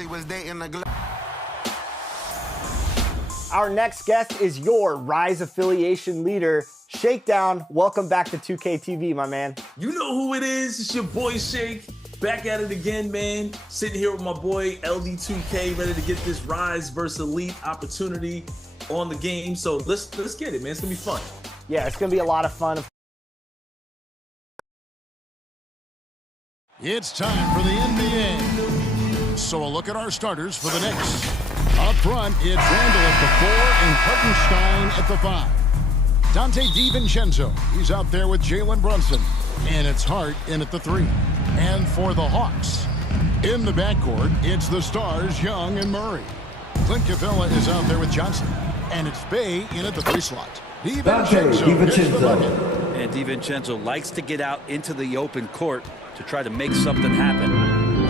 he was dating a Our next guest is your Rise affiliation leader, Shakedown. Welcome back to 2K TV, my man. You know who it is. It's your boy Shake. Back at it again, man. Sitting here with my boy LD2K, ready to get this Rise versus Elite opportunity on the game. So let's get it, man. It's gonna be fun. Yeah, it's gonna be a lot of fun. It's time for the NBA. So a look at our starters for the Knicks. Up front, it's Randall at the 4 and Hartenstein at the 5. Dante DiVincenzo, he's out there with Jalen Brunson. And it's Hart in at the 3. And for the Hawks, in the backcourt, it's the stars Young and Murray. Clint Capella is out there with Johnson. And it's Bay in at the 3 slot. DiVincenzo. And DiVincenzo likes to get out into the open court to try to make something happen.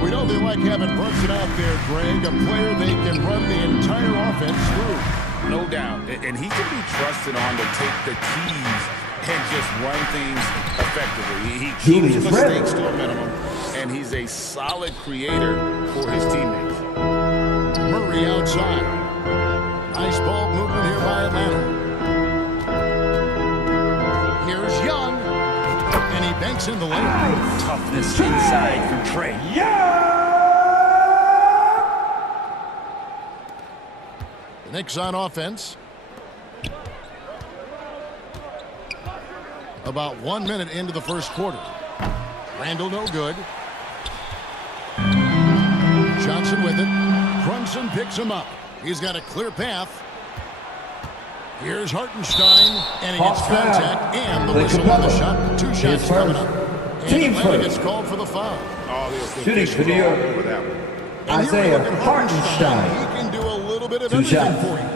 We know they like having Brunson out there, Greg, a player they can run the entire offense through. No doubt. And he can be trusted on to take the keys and just run things effectively. He keeps mistakes to a minimum, and he's a solid creator for his teammates. Murray outside. Nice ball movement here by Atlanta. Here's Young, and he banks in the lane. Toughness inside from Trey. The Knicks on offense. About 1 minute into the first quarter. Randall no good. Johnson with it. Brunson picks him up. He's got a clear path. Here's Hartenstein, and he gets contact and the whistle on the shot. 2 shots coming up. And Atlanta gets called for the foul. Shooting video. Isaiah Hartenstein. He can do a little bit of everything for you.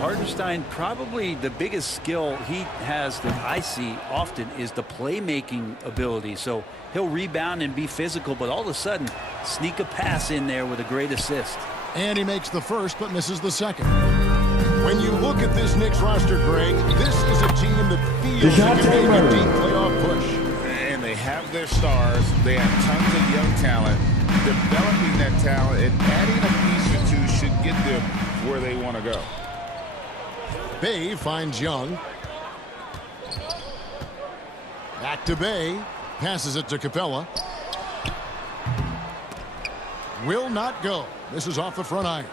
Hartenstein, probably the biggest skill he has that I see often is the playmaking ability. So he'll rebound and be physical, but all of a sudden sneak a pass in there with a great assist. And he makes the first but misses the second. When you look at this Knicks roster, Greg, this is a team that feels like it can make a deep playoff push. And they have their stars. They have tons of young talent. Developing that talent and adding a piece or two should get them where they want to go. Bay finds Young. Back to Bay. Passes it to Capella. Will not go. This is off the front iron.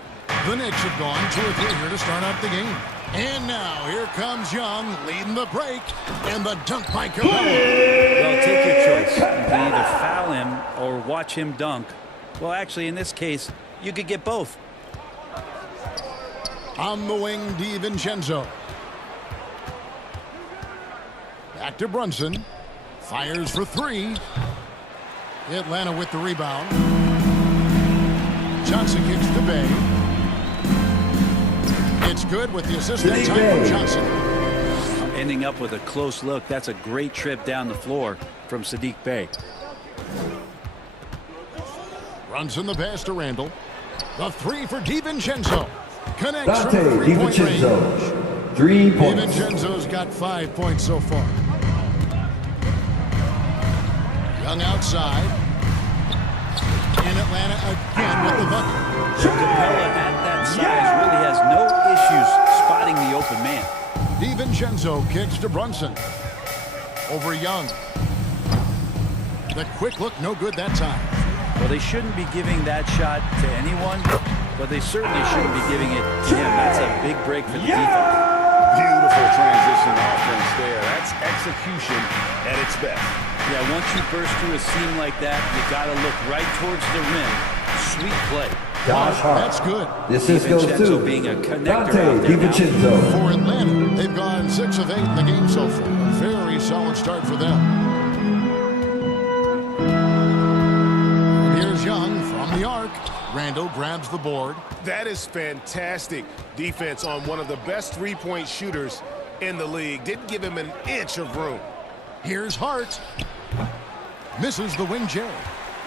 The Knicks have gone 2 or 3 here to start out the game. And now here comes Young leading the break. And the dunk by Capella. Well, take your choice. You can either foul him or watch him dunk. Well, actually, in this case, you could get both. On the wing, DiVincenzo. Back to Brunson. Fires for 3. Atlanta with the rebound. Johnson kicks to Bay. It's good with the assist that time from Johnson. Ending up with a close look. That's a great trip down the floor from Saddiq Bey. Runs in the pass to Randall. The 3 for DiVincenzo. Connects from Dante 3-point range. DiVincenzo, 3 points. DiVincenzo's got 5 points so far. Young outside. And Atlanta again with the bucket. Capella at that size really has no issues spotting the open man. DiVincenzo kicks to Brunson. Over Young. The quick look, no good that time. Well, they shouldn't be giving that shot to anyone, but they certainly shouldn't be giving it to him. That's a big break for the defense. Beautiful transition offense there. That's execution at its best. Yeah, once you burst through a seam like that, you got to look right towards the rim. Sweet play. Josh Hart. That's good. This is goes to being a connector Dante out there DiVincenzo. For Atlanta, they've gone 6 of 8 in the game so far. A very solid start for them. And here's Young from the arc. Randall grabs the board. That is fantastic defense on one of the best three-point shooters in the league. Didn't give him an inch of room. Here's Hart. Misses the wing J.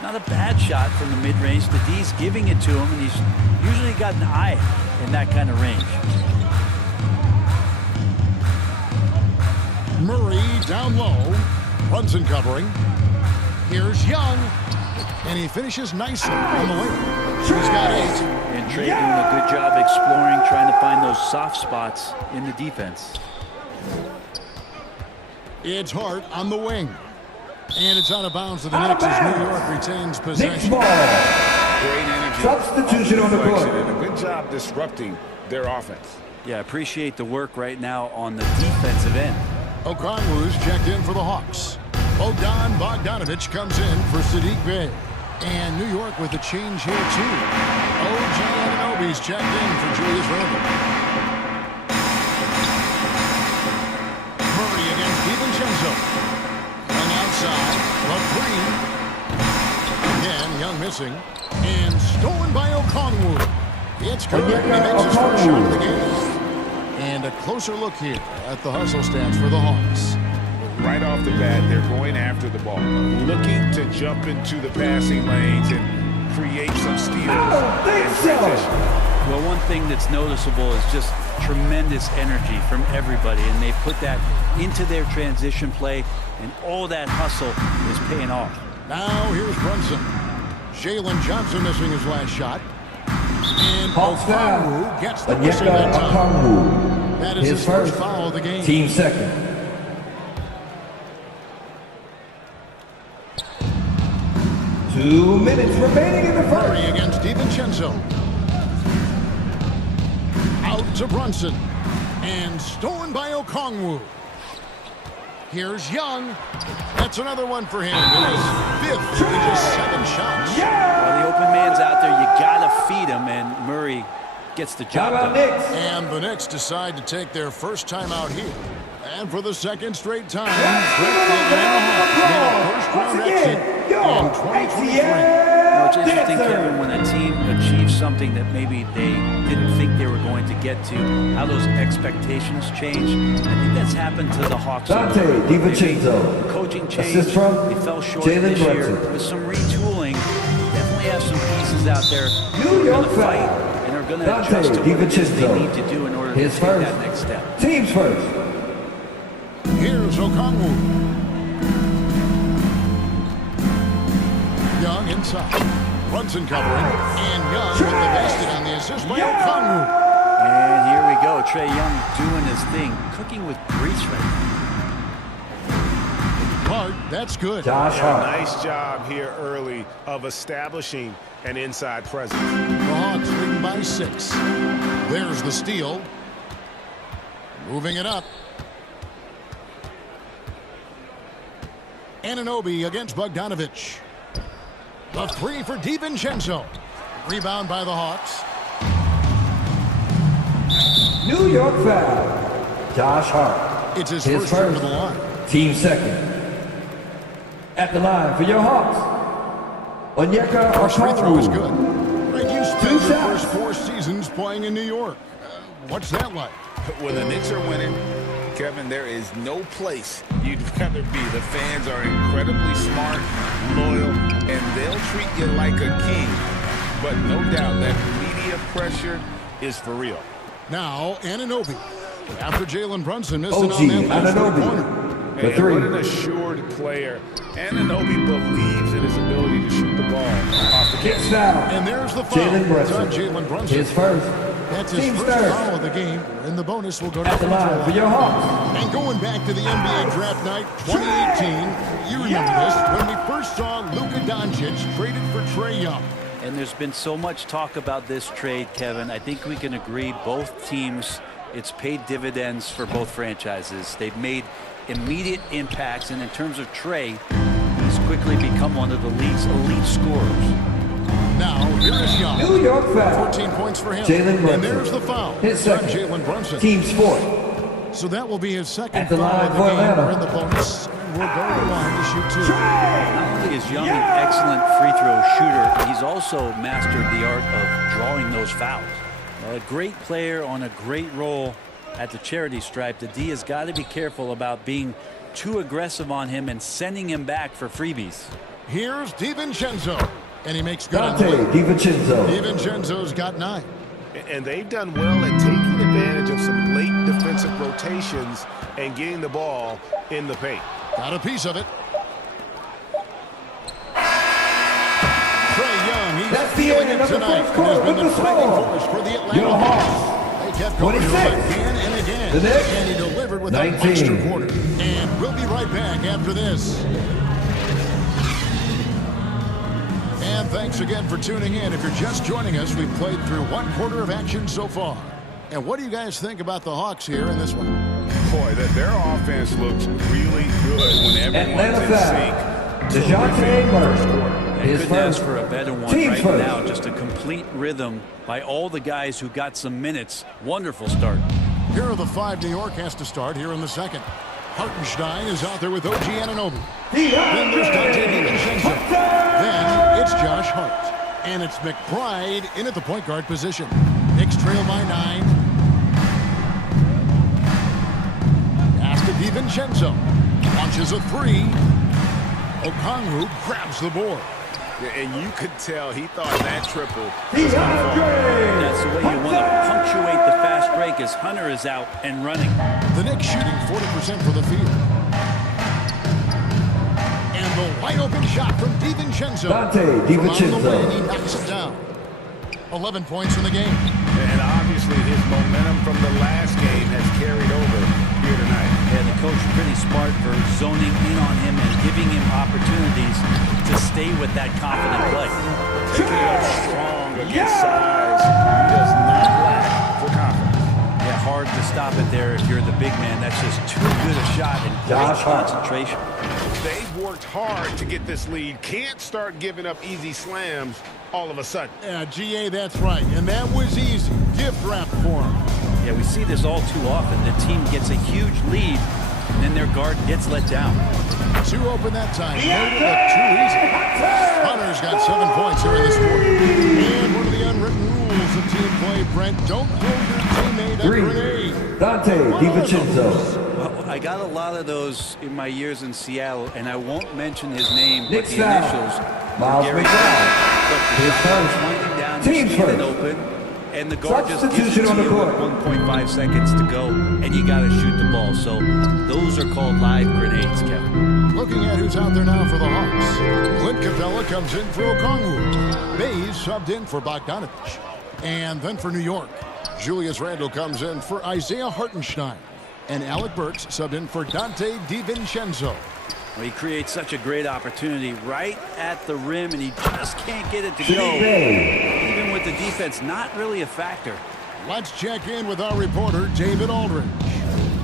Not a bad shot from the mid-range. The D's giving it to him, and he's usually got an eye in that kind of range. Murray down low. Brunson covering. Here's Young. And he finishes nicely on the wing. He's got 8. Trey doing a good job exploring, trying to find those soft spots in the defense. It's Hart on the wing. And it's out of bounds to the Knicks as New York retains possession. Ball. Great energy. Substitution on the court. And a good job disrupting their offense. Yeah, appreciate the work right now on the defensive end. Okongwu's checked in for the Hawks. Bogdanovich comes in for Sadiq Bey. And New York with a change here, too. OG Anunoby's checked in for Julius Randle. Murray against DiVincenzo. And outside, a three. Again, Young missing. And stolen by Okongwu. It's good. He makes his first shot of the game. And a closer look here at the hustle stance for the Hawks. Right off the bat, they're going after the ball, looking to jump into the passing lanes and create some steals. Well, one thing that's noticeable is just tremendous energy from everybody, and they put that into their transition play, and all that hustle is paying off. Now here's Brunson. Jalen Johnson missing his last shot. And Okongwu gets the whistle that time. That is his first foul of the game. Team second. Two minutes remaining in the first. Murray against DiVincenzo. Out to Brunson. And stolen by Okongwu. Here's Young. That's another one for him. His fifth in just 7 shots. Well, the open man's out there. You got to feed him, and Murray gets the job done. And the Knicks decide to take their first time out here. And for the second straight time, the Atlanta Hawks made a first-round exit in 2023. It's interesting, Kevin, when a team achieves something that maybe they didn't think they were going to get to, how those expectations change. I think that's happened to the Hawks. Dante DiVincenzo. Coaching change. Assist from They fell short Jalen this year. Brunson. With some retooling, definitely have some pieces out there who New are York going to fight foul. and are going to Dante adjust to what it is they DiVincenzo. need to do in order His to take first. that next step. Team's first. Here's Okongwu. Young inside. Brunson covering. And Young with the basket on the assist by Okongwu. And here we go. Trae Young doing his thing. Cooking with grease right now. Hart, that's good. Josh Hart. Nice job here early of establishing an inside presence. The Hawks leading by 6. There's the steal. Moving it up. Anunoby against Bogdanovich. The three for DiVincenzo. Rebound by the Hawks. New York foul. Josh Hart. It's his first trip to the line. Team second. At the line for your Hawks. Onyeka First free throw is Okongwu. good. Greg, you spent 2 your shots. first 4 seasons playing in New York. What's that like? When the Knicks are winning, Kevin, there is no place you'd rather be. The fans are incredibly smart, loyal, and they'll treat you like a king. But no doubt that media pressure is for real. Now, Anunoby. After Jalen Brunson missed it OG on that last Anunoby. corner. The And three. what an assured player. Anunoby believes in his ability to shoot the ball off the Kicks catch. foul. And there's the foul. Jalen It's on Brunson. Jalen Brunson. His first. That's his Team's first third. foul of the game. And the bonus will go to At the free throw line for line. your Hawks. And going back to the NBA draft night 2018, you remember this, when we first saw Luka Doncic traded for Trae Young. And there's been so much talk about this trade, Kevin. I think we can agree both teams, it's paid dividends for both franchises. They've made immediate impacts, and in terms of Trae, he's quickly become one of the league's elite scorers. Now, here is Young. New York foul. 14 points for him. Jalen Brunson. And there's the foul. His It's on second. Jalen Brunson. Team's fourth. So that will be his second At the foul line of the for game. Atlanta. We're in the bonus. And we'll go to the line to shoot 2. Not only is Young an excellent free throw shooter, he's also mastered the art of drawing those fouls. A great player on a great role at the charity stripe. The D has got to be careful about being too aggressive on him and sending him back for freebies. Here's DiVincenzo. And he makes good on the Dante way. DiVincenzo. DiVincenzo's got 9. And they've done well at taking advantage of some late defensive rotations and getting the ball in the paint. Got a piece of it. Trae Young, he's That's the filling in tonight and has been the fighting force for the Atlanta Hawks. They kept going again and again, and he delivered with a monster quarter. And we'll be right back after this. And thanks again for tuning in. If you're just joining us, we've played through 1 quarter of action so far. And what do you guys think about the Hawks here in this one? Boy, their offense looks really good when everyone's in sync. Dejounte Murray. Couldn't ask for a better one right now. Just a complete rhythm by all the guys who got some minutes. Wonderful start. Here are the 5 New York has to start here in the second. Hartenstein is out there with OG Anunoby. Then there's Dante DiVincenzo. Then it's Josh Hart. And it's McBride in at the point guard position. Knicks trail by 9. Pass to DiVincenzo. Launches a 3. Okongwu grabs the board. And you could tell he thought that triple was going to fall. That's the way you want to punctuate the fast break as Hunter is out and running. The Knicks shooting 40% for the field. And the wide open shot from DiVincenzo. Dante DiVincenzo. From on the way, and he knocks it down. 11 points in the game. And obviously his momentum from the last game has carried over here tonight. And the coach pretty smart for zoning in on him and giving him opportunities to stay with that confident play. Taking it up strong against size. He does not lack for confidence. Yeah, hard to stop it there if you're the big man. That's just too good a shot and great concentration. They've worked hard to get this lead. Can't start giving up easy slams all of a sudden. Yeah, GA, that's right. And that was easy. Gift wrap for him. Yeah, we see this all too often. The team gets a huge lead, and then their guard gets let down. 2 open that time. Made it look too easy. Hunter's got 7 points here in this quarter. And one of the unwritten rules of team play, Brent, don't throw your teammate a grenade. Dante DiVincenzo. Well, I got a lot of those in my years in Seattle, and I won't mention his name, Knicks but the foul. initials. Miles Gary McDowell. Look, the shot is winding down, Team you see it first. open, and the guard just gives it Substitution to on the you court. with 1.5 seconds to go, and you got to shoot the ball. So those are called live grenades, Kevin. Looking at who's out there now for the Hawks. Clint Capella comes in for Okongwu. Mays subbed in for Bogdanovich. And then for New York, Julius Randle comes in for Isaiah Hartenstein. And Alec Burks subbed in for Dante DiVincenzo. Well, he creates such a great opportunity right at the rim, and he just can't get it to go. Even with the defense, not really a factor. Let's check in with our reporter, David Aldridge.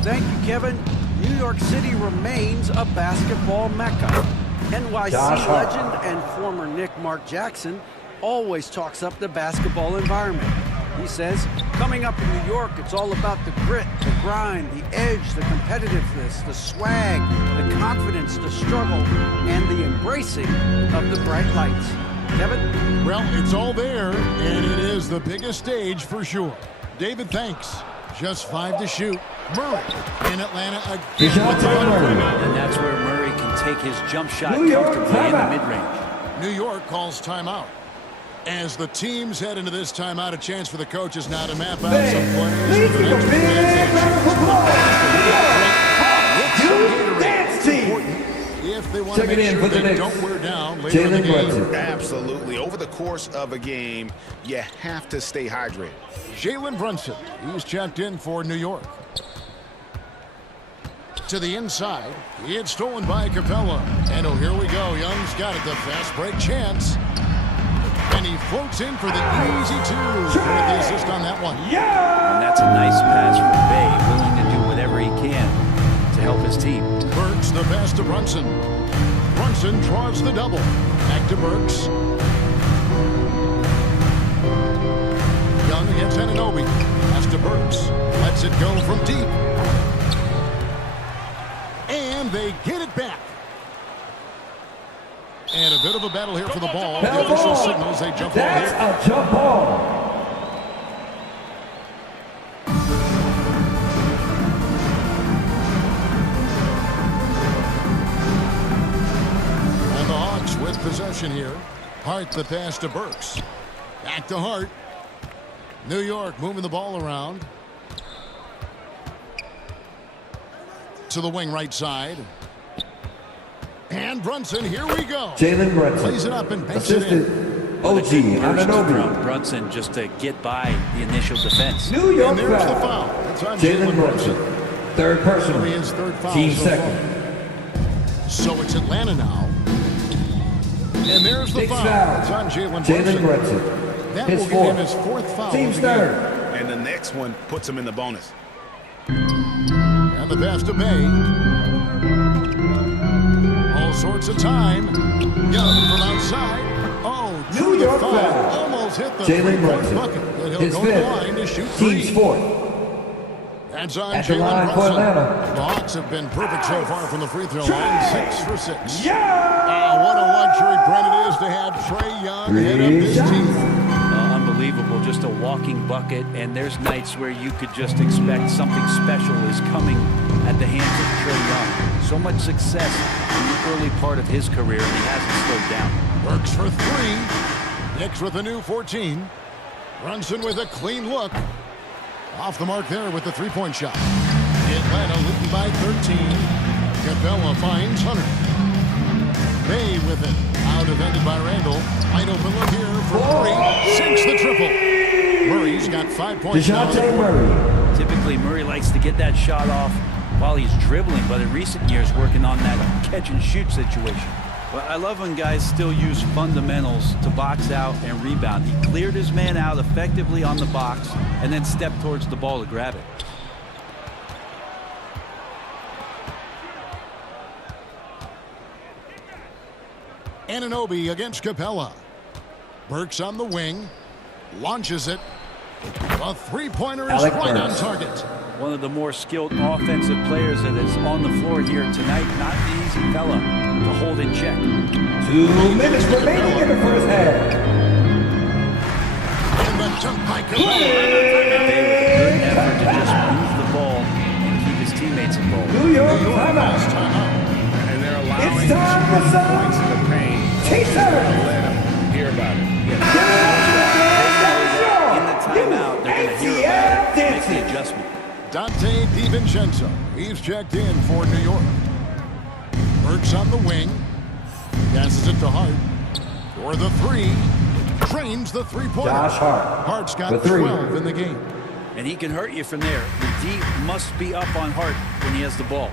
Thank you, Kevin. New York City remains a basketball mecca. NYC legend and former Knick Mark Jackson always talks up the basketball environment. He says, coming up in New York, it's all about the grit, the grind, the edge, the competitiveness, the swag, the confidence, the struggle, and the embracing of the bright lights. Kevin? Well, it's all there, and it is the biggest stage for sure. David, thanks. Just 5 to shoot. Murray in Atlanta again. And that's where Murray can take his jump shot comfortably in the mid-range. New York calls timeout. As the teams head into this timeout, a chance for the coaches now to map out some plays for the next if they want to make sure they don't wear down later in the game. Absolutely. Over the course of a game, you have to stay hydrated. Jalen Brunson, he's checked in for New York. To the inside, it's stolen by Capella. And oh, here we go. Young's got it, the fast break chance. And he floats in for the easy 2 with the assist on that one. And that's a nice pass from Bay, willing to do whatever he can to help his team. Burks the pass to Brunson. Brunson draws the double. Back to Burks. Young against Anunoby. Pass to Burks. Lets it go from deep. And they get it back. And a bit of a battle here for the ball. The official signals a jump ball here. That's a jump ball. And the Hawks with possession here. Hart the pass to Burks. Back to Hart. New York moving the ball around. To the wing right side. And Brunson, here we go. Jalen Brunson. Plays it up and banks it in. OG Anunoby. From Brunson just to get by the initial defense. New York And there's the foul. foul. It's on Jalen Brunson. Third personal. His third foul Team so second. far. So it's Atlanta now. And there's the Knicks foul. foul. It's on Jalen Jalen Brunson. Brunson. That His will give him fourth. his fourth foul. Team's of the game. third. And the next one puts him in the bonus. And the pass to Bay. All sorts of time. Young from outside. Oh, New true to York foul. foul. Almost hit the Jalen three-point Brunson. bucket. But he'll His go to the line to shoot fifth. three. Team's fourth. That's on At the Jalen line for Brunson. Atlanta. The Hawks have been perfect so far from the free throw line. 6 for 6. Yeah! What a luxury, Brent, it is to have Trae Young head up this team. Unbelievable, just a walking bucket. And there's nights where you could just expect something special is coming at the hands of Trae Young. So much success in the early part of his career, and he hasn't slowed down. Works for 3. Knicks with a new 14. Brunson with a clean look. Off the mark there with the three-point shot. Atlanta leading by 13. Capella finds Hunter. Bay with it. Now defended by Randall. Wide open look here for Murray. Sinks the triple. Murray's got 5 points. DeJounte Murray. Typically, Murray likes to get that shot off while he's dribbling, but in recent years, working on that catch-and-shoot situation. Well, I love when guys still use fundamentals to box out and rebound. He cleared his man out effectively on the box and then stepped towards the ball to grab it. Anunoby against Capella. Burks on the wing. Launches it. A three-pointer is Alec right on Burks. target. One of the more skilled offensive players that is on the floor here tonight. Not an easy fella to hold in check. 2 minutes remaining in the first half. And the dunk by Capella. They with a good effort to just move the ball and keep his teammates involved. New York Last timeout. timeout. And they're allowing It's time for points some in the paint. T-shirt. Let them hear about it. In the timeout, they're going to hear about it, make the adjustment. Dante DiVincenzo. He's checked in for New York. Burks on the wing. Passes it to Hart. For the three. Trains the three-pointer. Josh Hart. Hart's got The three. 12 in the game. And he can hurt you from there. The D must be up on Hart when he has the ball.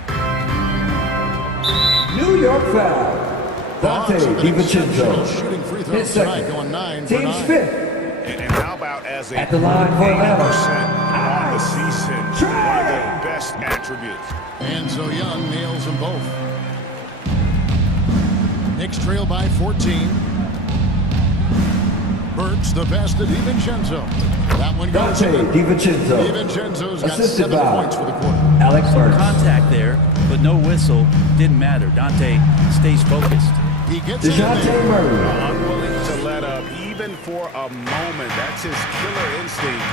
New York foul. Dante Hawks have an exceptional DiVincenzo. shooting free His throws tonight, second. going 9 for Team's 9. fifth. And how about as a At the line for 80% Atlanta. on the season, one of the best attributes. And so Young nails them both. Knicks trail by 14. Burks the pass to DiVincenzo. That one goes Dante in. DiVincenzo. DiVincenzo's got Assisted 7 by points for the quarter. Alex Burks. Contact there, but no whistle. Didn't matter. Dante stays focused. He gets it in DeJounte there. Murray. Unwilling to let up even for a moment. That's his killer instinct,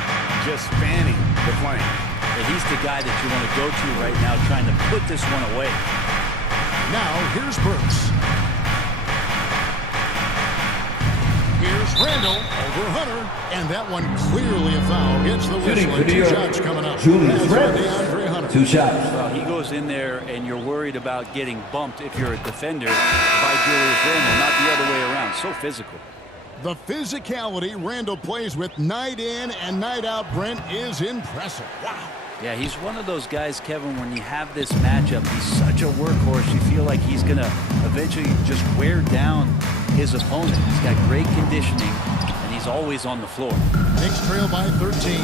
just fanning the flame. And he's the guy that you want to go to right now, trying to put this one away. Now here's Burks. Here's Randall over Hunter. And that one clearly a foul. Gets the Shooting whistle for and New 2 York. shots coming up. Julius That's on Randle. DeAndre Hunter. 2 shots. Well, he goes in there, and you're worried about getting bumped if you're a defender by Julius Randle, not the other way around. So physical. The physicality Randall plays with night in and night out, Brent, is impressive. Wow. Yeah, he's one of those guys, Kevin, when you have this matchup, he's such a workhorse. You feel like he's going to eventually just wear down his opponent. He's got great conditioning, and he's always on the floor. Knicks trail by 13.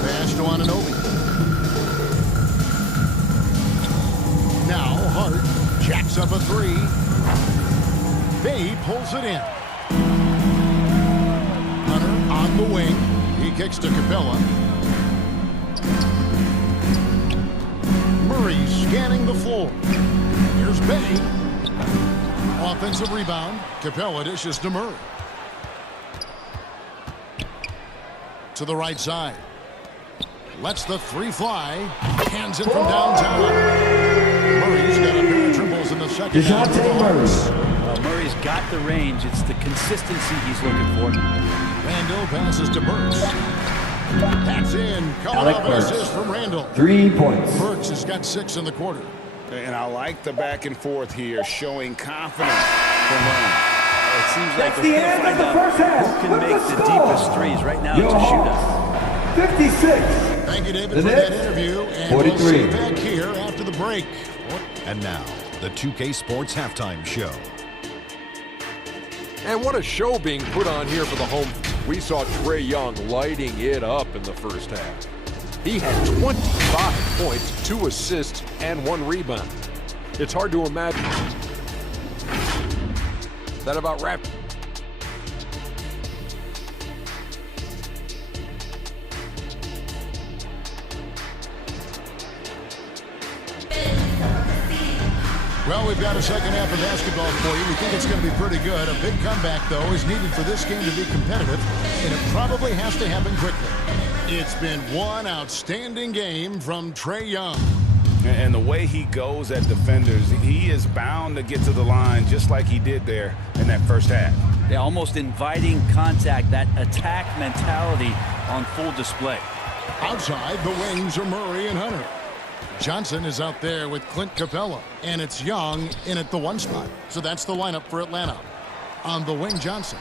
Pass to Anunoby. Now Hart jacks up a three. Bay pulls it in. Hunter on the wing. He kicks to Capella. Murray scanning the floor. Here's Bay. Offensive rebound. Capella dishes to Murray. To the right side. Lets the three fly. Hands it from downtown. Murray's got a pair of triples in the second half. DeJounte Murray. Well, Murray's got the range. It's the consistency he's looking for. Randall passes to Burks. That's in. Coming Alec up an Burks. assist from Randall. 3 points. Burks has got 6 in the quarter. And I like the back and forth here, showing confidence to learn. It seems like That's they're the going to end find of the out first half. who can With make the the score. deepest threes. Right now, Your it's a Hawks, shootout. 56. Thank you, David, The for that Knicks, interview. And 43. we'll see you back here after the break. And now, the 2K Sports Halftime Show. And what a show being put on here for the home. We saw Trae Young lighting it up in the first half. He had 25 points, 2 assists, and 1 rebound. It's hard to imagine. That about wrapped. Well, we've got a second half of basketball for you. We think it's going to be pretty good. A big comeback, though, is needed for this game to be competitive, and it probably has to happen quickly. It's been one outstanding game from Trae Young. And the way he goes at defenders, he is bound to get to the line just like he did there in that first half. They're almost inviting contact, that attack mentality on full display. Outside, the wings are Murray and Hunter. Johnson is out there with Clint Capella, and it's Young in at the 1 spot. So that's the lineup for Atlanta. On the wing, Johnson.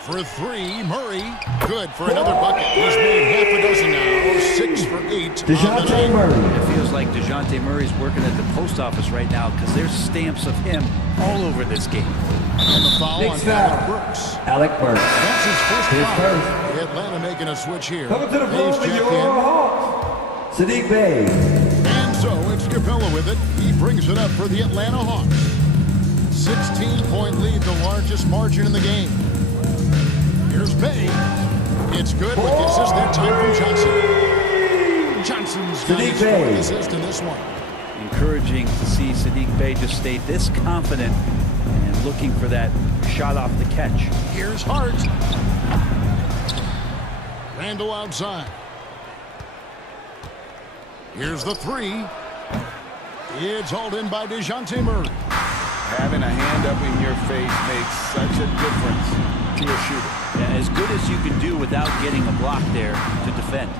For 3, Murray. Good for another bucket. He's made half a dozen now. 6 for 8 on the DeJounte night. Murray. It feels like DeJounte Murray's working at the post office right now because there's stamps of him all over this game. And the foul Knicks on Alec foul. Burks. Alec Burks. That's his first His foul. first. Atlanta making a switch here. Coming to the floor He's for checked your in. Hawks, Sadiq Bey. And so it's Capella with it. He brings it up for the Atlanta Hawks. 16-point lead, the largest margin in the game. Here's Bey. It's good with the assist that time from Johnson. Johnson's got his fourth assist in this one. Encouraging to see Sadiq Bey just stay this confident and looking for that shot off the catch. Here's Hart. Randall outside. Here's the 3. It's hauled in by DeJounte Murray. Having a hand up in your face makes such a difference to a shooter. Yeah, as good as you can do without getting a block there to defend.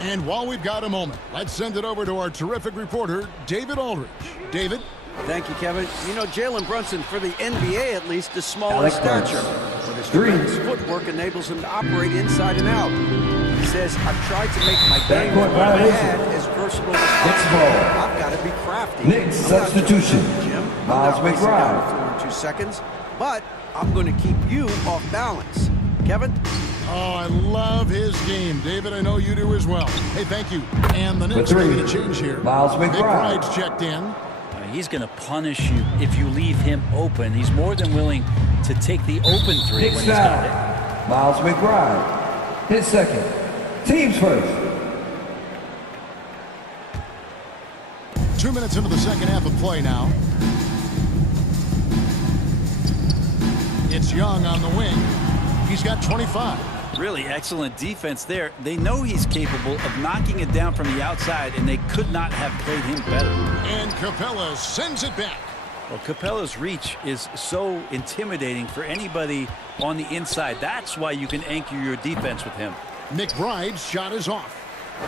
And while we've got a moment, let's send it over to our terrific reporter, David Aldridge. David? Thank you, Kevin. You know, Jalen Brunson, for the NBA at least, is small in Alec Burks. stature. But his 3. tremendous footwork enables him to operate inside and out. He says, I've tried to make my game Backcourt what I violation. had as versatile as Knicks possible. ball. I've got to be crafty. Knicks I'm not substitution. doing that, Jim. I'm Miles not racing down the McBride. floor in 2 seconds, but I'm going to keep you off balance. Kevin? Oh, I love his game. David, I know you do as well. Hey, thank you. And the Knicks 3. making a change here. Miles McBride. McBride's checked in. He's going to punish you if you leave him open. He's more than willing to take the open 3 Knicks when he's got it. foul. Miles McBride. His second. Team's first. 2 minutes into the second half of play now. It's Young on the wing. He's got 25. Really excellent defense there. They know he's capable of knocking it down from the outside, and they could not have played him better. And Capella sends it back. Well, Capella's reach is so intimidating for anybody on the inside. That's why you can anchor your defense with him. McBride's shot is off.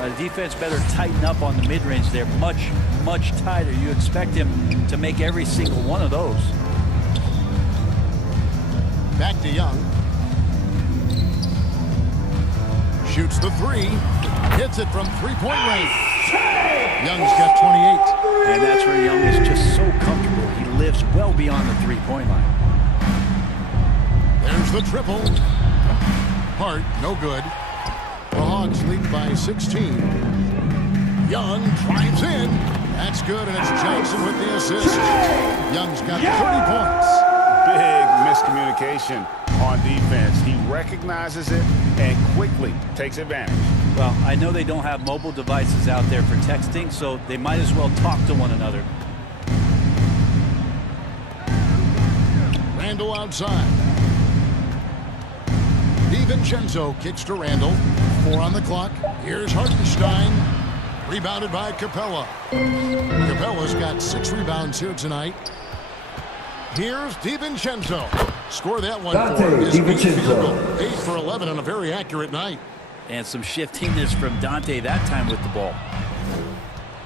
The defense better tighten up on the mid-range there. Much, much tighter. You expect him to make every single one of those. Back to Young. Shoots the 3. Hits it from three-point range. Young's got 28. And that's where Young is just so comfortable. He lives well beyond the three-point line. There's the triple. Hart, no good. The Hawks lead by 16. Young drives in. That's good, and it's Johnson with the assist. Young's got 30 points. Big miscommunication on defense. He recognizes it and quickly takes advantage. Well, I know they don't have mobile devices out there for texting, so they might as well talk to one another. Randall outside. DiVincenzo kicks to Randall. 4 on the clock. Here's Hartenstein. Rebounded by Capella. Capella's got 6 rebounds here tonight. Here's DiVincenzo. Score that one Dante for his 8th DiVincenzo. field goal. 8 for 11 on a very accurate night. And some shiftiness from Dante that time with the ball.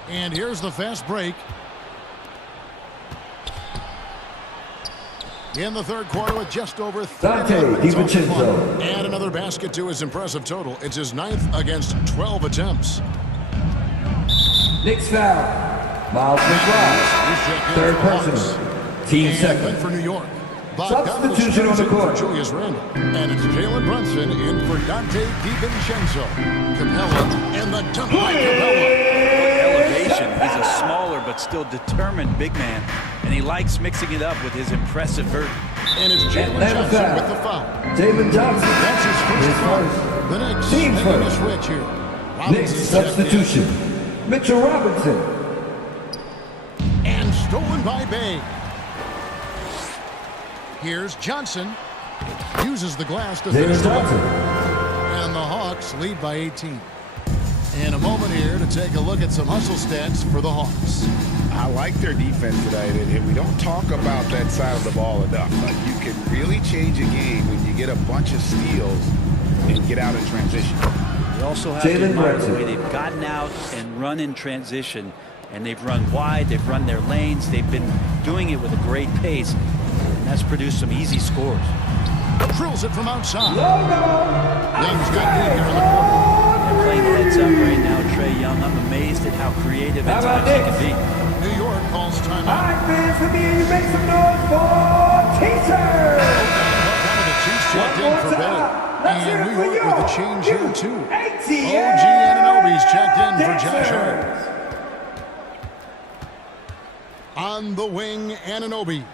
And here's the fast break. in the third quarter with just over 30 Dante minutes on the DiVincenzo. clock. And another basket to his impressive total. It's his 9th against 12 attempts. Knicks foul. Miles McBride. Third personal. Team And second. for New York. Substitution on the court. For Julius Randle. And it's Jalen Brunson in for Dante DiVincenzo. Capella and the dunk by Capella. Elevation. He's a smaller but still determined big man, and he likes mixing it up with his impressive vert. And it's Jalen And Johnson foul. with the foul. David Johnson. That's his first His foul. first. The Knicks Team making a first. switch here. Knicks Robinson's checked in. substitution. Mitchell Robinson. And stolen by Bay. Here's Johnson. Uses the glass to David finish the Johnson. layup. And the Hawks lead by 18. In a moment here to take a look at some hustle stats for the Hawks. I like their defense today, and we don't talk about that side of the ball enough. You can really change a game when you get a bunch of steals and get out in transition. You also have to Jalen admire the Brunson. way they've gotten out and run in transition, and they've run wide, they've run their lanes, they've been doing it with a great pace, and that's produced some easy scores. Drills it from outside. Young's got lead here in the quarter. They're playing heads up right now, Trey Young. I'm amazed at how creative How at about times he this? can be. New York calls All timeout. right, fans, for me, you make some noise for Teaser. He's checked in for Bay. And New York with a change here, too. OG OG Anunoby's checked in for Josh Hart. On the wing, Anunoby.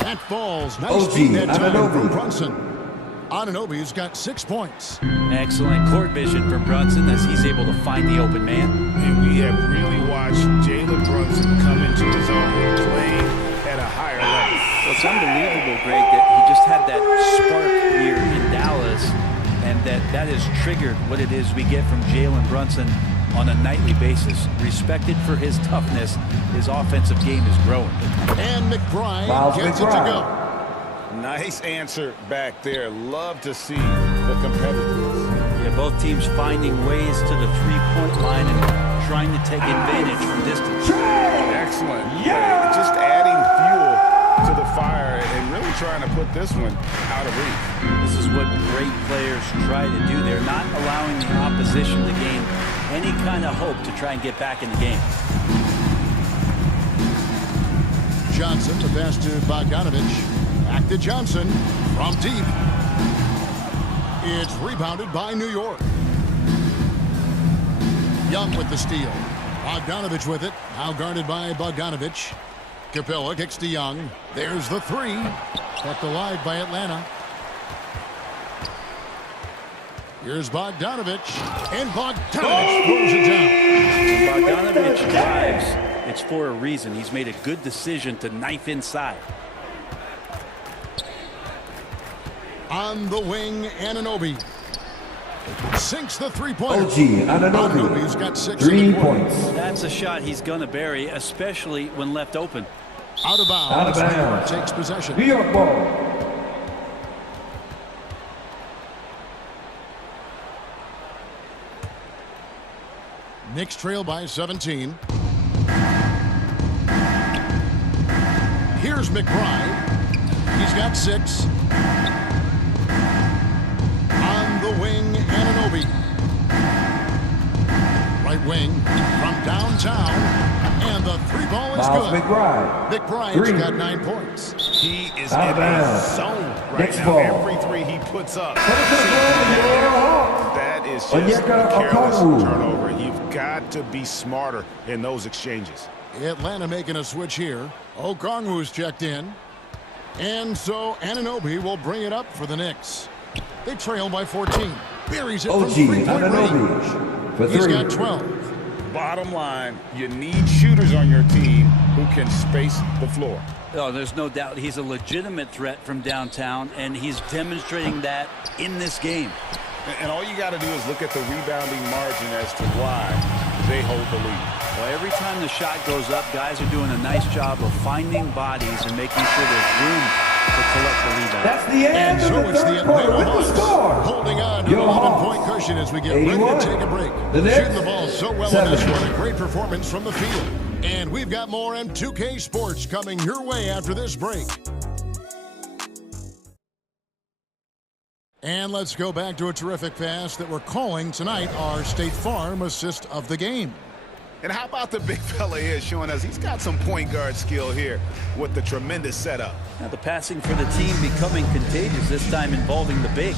That falls. Nice OG feed that time Anunoby. from Brunson. Anunoby's got 6 points. Excellent court vision from Brunson as he's able to find the open man. And we have really watched Jalen Brunson come into his own, playing at a higher level. Well, it's unbelievable, Greg, that he just had that spark here in Dallas, and that has triggered what it is we get from Jalen Brunson on a nightly basis. Respected for his toughness, his offensive game is growing. And McBride Miles gets it to McBride. go. Nice answer back there. Love to see the competitiveness. Yeah, both teams finding ways to the three-point line and trying to take advantage from distance. Excellent. Yeah. Just adding fuel to the fire and really trying to put this one out of reach. This is what great players try to do. They're not allowing the opposition to gain any kind of hope to try and get back in the game. Johnson, the pass to Bogdanovich. Back to Johnson from deep. It's rebounded by New York. Young with the steal. Bogdanovich with it. Now guarded by Bogdanovich. Capella kicks to Young. There's the three. Kept alive by Atlanta. Here's Bogdanovich. And Bogdanovich throws it down. Bogdanovich drives. It's for a reason. He's made a good decision to knife inside. On the wing, Anunoby. Sinks the three-pointer. OG Anunoby. Anunoby's got 6 in 3 the quarter. points. That's a shot he's going to bury, especially when left open. Out of bounds. Out of New York bounds. takes possession. New York ball. Knicks trail by 17. Here's McBride. He's got 6. On the wing, Anunoby. Right wing from downtown. And the three ball is Miles good. McBride. McBride's 3. got 9 points. He is Out in of a bounds. zone right Knicks now. ball. Every three he puts up. That is just Onyeka a careless Okongwu. turnover. You've got to be smarter in those exchanges. Atlanta making a switch here. Okongwu's checked in. And so Anunoby will bring it up for the Knicks. They trail by 14. Buries it from OG 3-point range. Anunoby for He's 3. got 12. Bottom line, you need shooters on your team who can space the floor. Oh, there's no doubt he's a legitimate threat from downtown, and he's demonstrating that in this game. And all you got to do is look at the rebounding margin as to why they hold the lead. Well, every time the shot goes up, guys are doing a nice job of finding bodies and making sure there's room to collect the rebound. That's the end And so of the it's the third quarter Atlanta with the Hawks score. holding on to Your an 11-point Hawks, cushion as we get ready 81. to take a break. The Knicks, Shooting the ball so well in this 7. one. A great performance from the field. And we've got more M2K Sports coming your way after this break. And let's go back to a terrific pass that we're calling tonight our State Farm assist of the game. And how about the big fella here showing us he's got some point guard skill here with the tremendous setup. Now the passing for the team becoming contagious, this time involving the big.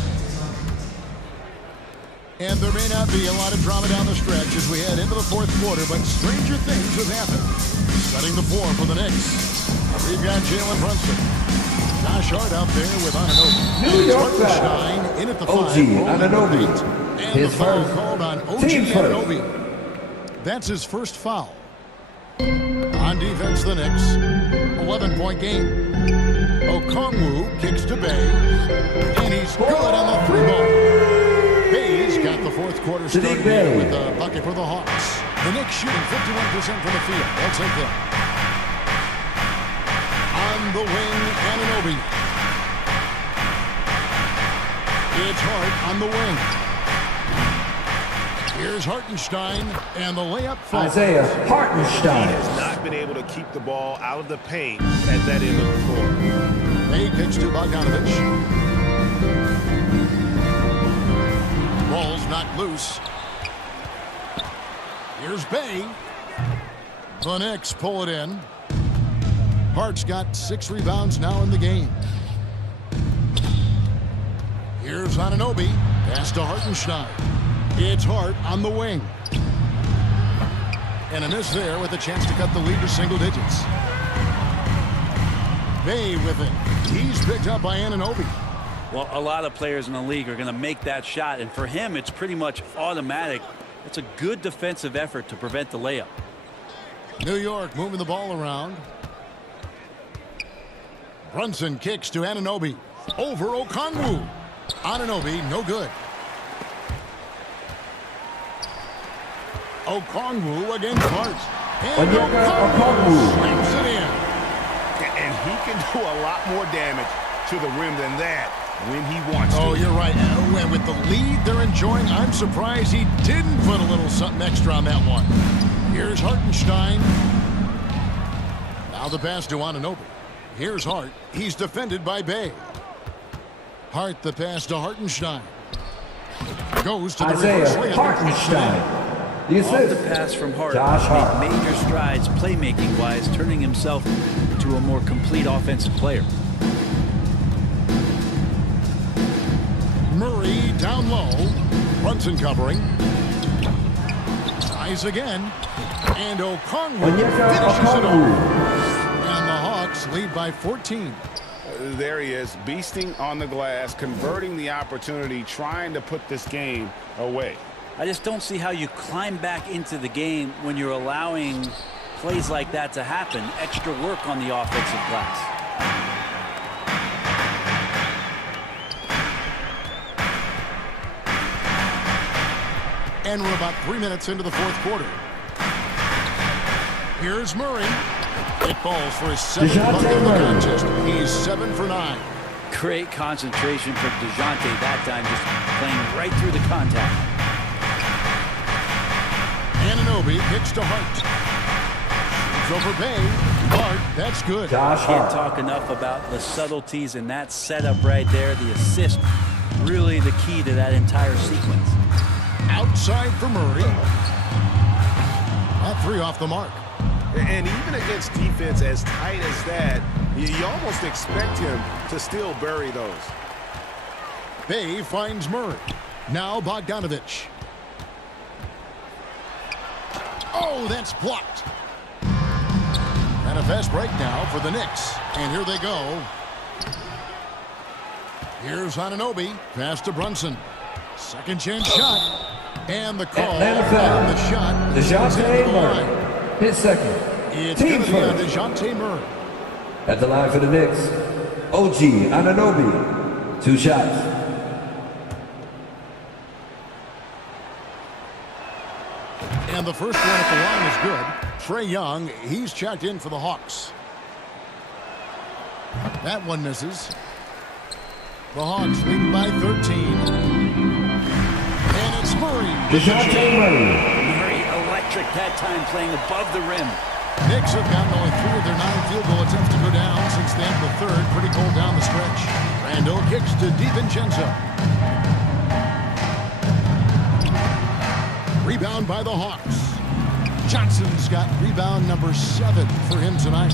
And there may not be a lot of drama down the stretch as we head into the fourth quarter, but stranger things have happened. Setting the floor for the Knicks, we've got Jalen Brunson. Josh Hart out there with Anunoby. New York Hartenstein in at the OG 5. Anunoby. And His the foul first. called on OG Team first. Anunoby. That's his first foul. On defense, the Knicks. 11-point game. Okongwu kicks to Bay. And he's good on the 3-ball. Bay's got the fourth quarter started here with a bucket for the Hawks. The Knicks shooting 51% from the field. They'll take them. On the wing, Anunoby. It's Hart on the wing. Here's Hartenstein, and the layup falls. Isaiah He Hartenstein. has not been able to keep the ball out of the paint at that end of the floor. Bay kicks to Bogdanovich. Ball's knocked loose. Here's Bay. The Knicks pull it in. Hart's got 6 rebounds now in the game. Here's Anunoby. Pass to Hartenstein. It's Hart on the wing. And a miss there with a chance to cut the lead to single digits. Bay with it. He's picked up by Anunoby. Well, a lot of players in the league are going to make that shot, and for him, it's pretty much automatic. It's a good defensive effort to prevent the layup. New York moving the ball around. Brunson kicks to Anunoby. Over Okongwu. Anunoby, no good. Okongwu against Hart. And Okongwu slams it in. And he can do a lot more damage to the rim than that when he wants to. Oh, you're right. And with the lead they're enjoying, I'm surprised he didn't put a little something extra on that one. Here's Hartenstein. Now the pass to Anunoby. Here's Hart. He's defended by Bay. Hart the pass to Hartenstein. Goes to the reverse Isaiah layup. Hartenstein. The Off the assist. pass from Hart, Josh Hart. made major strides playmaking-wise, turning himself into a more complete offensive player. Murray down low. Brunson covering. Tries again. And Okongwu finishes it off. And the Hawks lead by 14. There he is, beasting on the glass, converting the opportunity, trying to put this game away. I just don't see how you climb back into the game when you're allowing plays like that to happen. Extra work on the offensive glass. And we're about 3 minutes into the fourth quarter. Here's Murray. It falls for his 7th bucket of the contest. He's 7 for 9. Great concentration from DeJounte that time, just playing right through the contact. Anunoby kicks to Hart. It's over Bay. Hart, that's good. Josh Can't Hart. talk enough about the subtleties in that setup right there. The assist, really the key to that entire sequence. Outside for Murray. That 3 off the mark. And even against defense as tight as that, you almost expect him to still bury those. Bay finds Murray. Now Bogdanovich. Oh, that's blocked. And a fast break now for the Knicks. And here they go. Here's Anunoby. Pass to Brunson. Second chance shot. And the call Atlanta foul. on the shot. DeJounte Murray. His second. It's Team going to be on first. DeJounte Murray. At the line for the Knicks, OG Anunoby. 2 shots. And the first one at the line is good. Trae Young, he's checked in for the Hawks. That one misses. The Hawks lead by 13. And it's Murray. DeJounte Murray. Murray electric that time, playing above the rim. Knicks have gotten only 3 of their 9 field goal attempts to go down since the end of the third. Pretty cold down the stretch. Randall kicks to DiVincenzo. Rebound by the Hawks. Johnson's got rebound number 7 for him tonight.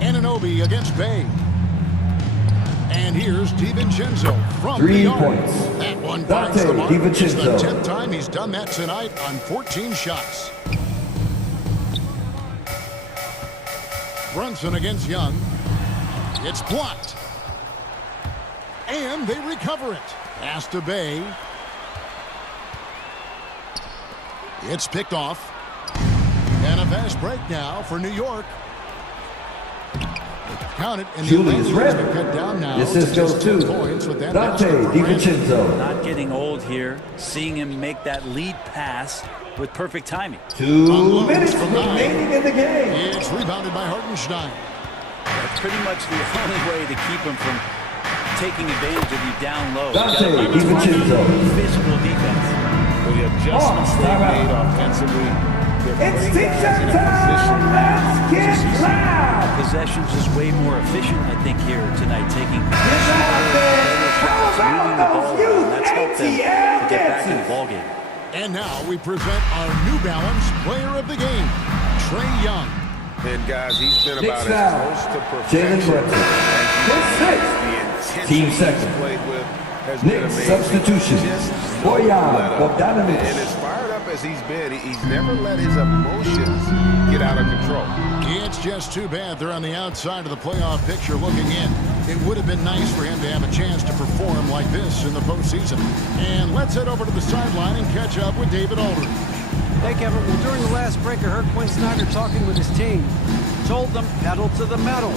Anunoby against Bay. And here's DiVincenzo from 3 the arc. points. That one Dante finds the mark. It's the DiVincenzo. 10th time he's done that tonight on 14 shots. Brunson against Young. It's blocked. And they recover it. Pass to Bay. It's picked off. And a fast break now for New York. Count it, and Julius the Randle. cut down now. Assist goes to points with that Dante basket for Randle. DiVincenzo. Not getting old here. Seeing him make that lead pass with perfect timing. 2 minutes remaining in the game. It's rebounded by Hartenstein. That's pretty much the only way to keep him from taking advantage of you down low. Dante You gotta be DiVincenzo. physical defense. Well, the adjustments Oh, they've time out. made offensively, they're It's putting team guys in a time. position Let's get to loud. Possession's just way more efficient, I think, here tonight. Taking Get out there. How moving the about ball those around. youth That's helped them ATL to get back in the dances? ball game. And now we present our New Balance player of the game, Trae Young. And guys, he's been Knicks about as foul. close to Jalen perfection Brunson. as you His can. sixth. The intensity Team he's second. played with has been Knicks amazing. substitution. Just Boyan let up. Bogdanovic. And as fired up as he's been, he's never let his emotions get out of control. It's just too bad they're on the outside of the playoff picture looking in. It would have been nice for him to have a chance to perform like this in the postseason. And let's head over to the sideline and catch up with David Aldridge. Hey, Kevin. Well, during the last break, I heard Quinn Snyder talking with his team. Told them pedal to the metal.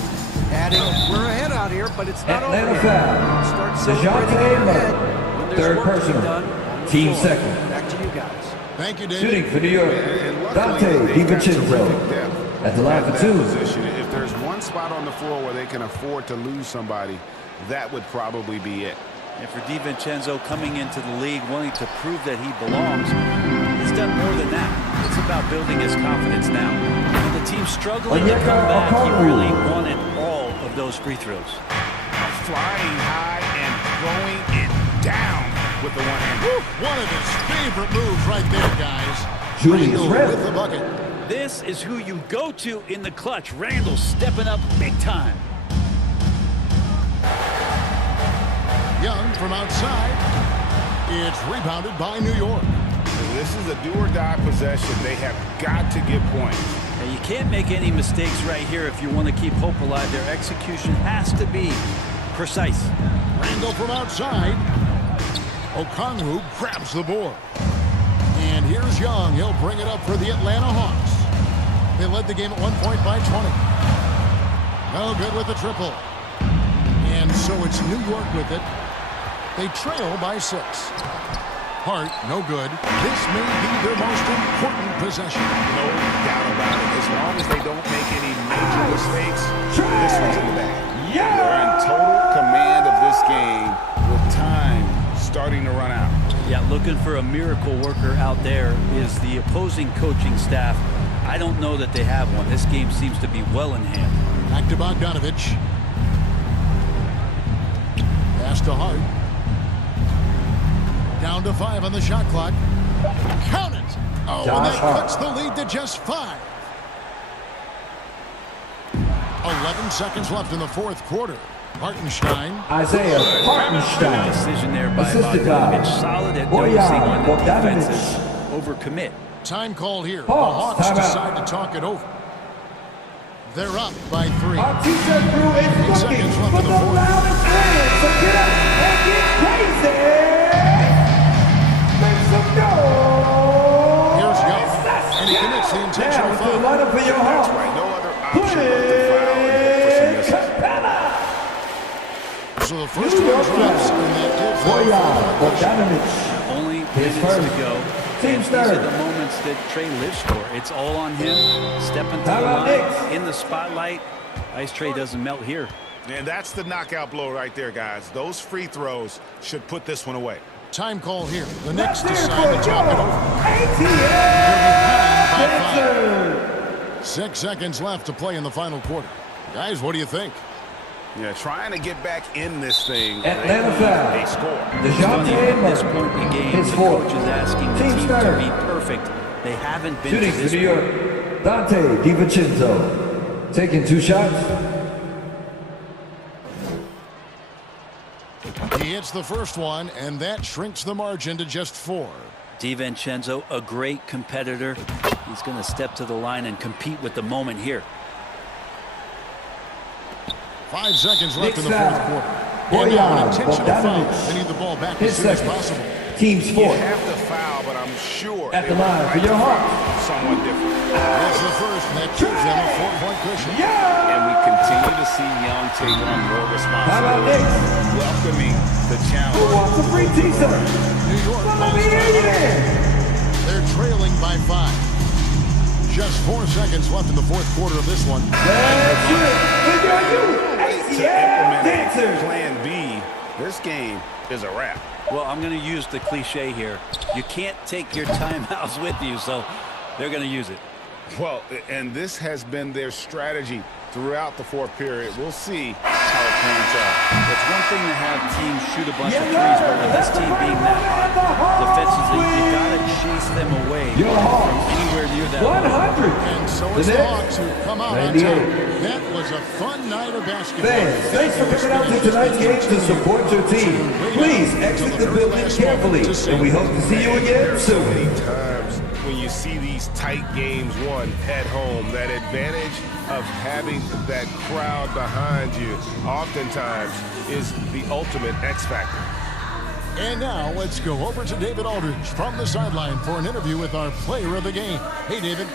Adding, we're ahead out here, but it's not over Atlanta yet. foul. Start celebrating DeJounte ahead Murray. when there's Third work to be personal. done on the Team floor. second. Back to you guys. Thank you, David. Shooting for New York. And luckily, Dante they've got DiVincenzo. terrific depth At the line at for that 2. position. If there's one spot on the floor where they can afford to lose somebody, that would probably be it. And for DiVincenzo coming into the league wanting to prove that he belongs, he's done more than that. It's about building his confidence now. When the team's struggling to come back, he really wanted all of those free throws. Flying high and throwing it down with the one hand. One of his favorite moves right there, guys. Julius Randle Randle. with the bucket. This is who you go to in the clutch. Randle stepping up big time. Young from outside. It's rebounded by New York. This is a do-or-die possession. They have got to get points. Now, you can't make any mistakes right here if you want to keep hope alive. Their execution has to be precise. Randle from outside. Okongwu grabs the board. And here's Young. He'll bring it up for the Atlanta Hawks. They led the game at 1 point by 20. No good with the triple. And so it's New York with it. They trail by 6. Hart, no good. This may be their most important possession. No doubt about it. As long as they don't make any major mistakes, this one's in the bag. They're in total command of this game with time starting to run out. Yeah, looking for a miracle worker out there is the opposing coaching staff. I don't know that they have one. This game seems to be well in hand. Back to Bogdanovic. Pass to Hart. Down to 5 on the shot clock. Count it! Oh, and Josh that Hart. cuts the lead to just 5. 11 seconds left in the fourth quarter. Hartenstein. Isaiah Hartenstein. Decision there by Assisted Bogdanovic. by Solid at Boyan noticing when the Bogdanovic. defenses overcommit. Time call here. The Pause. Hawks Timeout. decide to talk it over. They're up by 3. Our T-shirt crew is looking seconds left for in the the fourth. loudest fans. So get up and get crazy. Make some noise. Here's Young. And he commits the intentional Now, to the foul. lineup for your That's Hawks. right. No other option but to foul and hope for some misses. Capella. So the first New one York drops, foul. and that gives them Boyan full possession. Bogdanovic. Only His minutes first. to go. Team And these are third. the moments that Trae lives for. It's all on him. Stepping to How the about line, Knicks? in the spotlight. Ice Trae doesn't melt here. And that's the knockout blow right there, guys. Those free throws should put this one away. Time call here. The Knicks Let's hear decide to for talk it your over. ATL dancer. 6 seconds left to play in the final quarter. Guys, what do you think? Yeah, trying to get back in this thing. Atlanta foul. A score. DeJounte At this point in the game, His the fourth. coach is asking the Team team starter. to be perfect. They haven't been to Shooting for this New point. York, Dante DiVincenzo. Taking 2 shots. He hits the first one, and that shrinks the margin to just 4. DiVincenzo, a great competitor. He's going to step to the line and compete with the moment here. 5 seconds left in the Knicks fourth foul. quarter. And now an intentional foul. Bogdanovich. They need the ball back His as soon as second. possible. Team's You fourth. have to foul, but I'm sure At they the would line like for your to Hawks. foul someone different. That's the first, and that gives them a 4-point cushion. And we continue to see Young take on more How about responsibility, Knicks? welcoming the Who challenge. wants a free teaser? New York Let calls me hear you timeout. there. They're trailing by 5. Just 4 seconds left in the fourth quarter of this one. That's it. Look at you. To Yeah, implement dancers. Plan B, this game is a wrap. Well, I'm going to use the cliche here. You can't take your timeouts with you, so they're going to use it. Well, and this has been their strategy throughout the fourth period. We'll see how it pans out. It's one thing to have teams shoot a bunch of threes, but with this team being that hot defensively, you got to chase them away Your from Hawks. anywhere near that. 100. And so The it's the Knicks. Hawks who come out on 98. top. That was a fun night of basketball. Fans, thanks for coming out to tonight's game to support your team. Please exit the building carefully, and we hope to see you again So soon. many times when you see these tight games won at home, that advantage of having that crowd behind you oftentimes is the ultimate X factor. And now let's go over to David Aldridge from the sideline for an interview with our player of the game. Hey, David.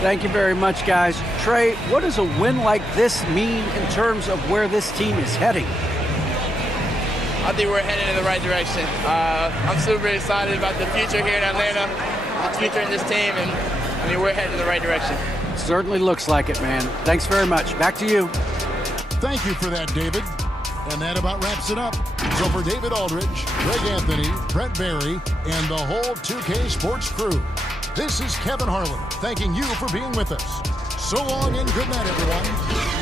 Thank you very much, guys. Trey, what does a win like this mean in terms of where this team is heading? I think we're heading in the right direction. I'm super excited about the future here in Atlanta, the future in this team, and I mean, we're heading in the right direction. Certainly looks like it, man. Thanks very much. Back to you. Thank you for that, David. And that about wraps it up. So for David Aldridge, Greg Anthony, Brent Barry, and the whole 2K Sports crew, this is Kevin Harlan thanking you for being with us. So long and good night, everyone.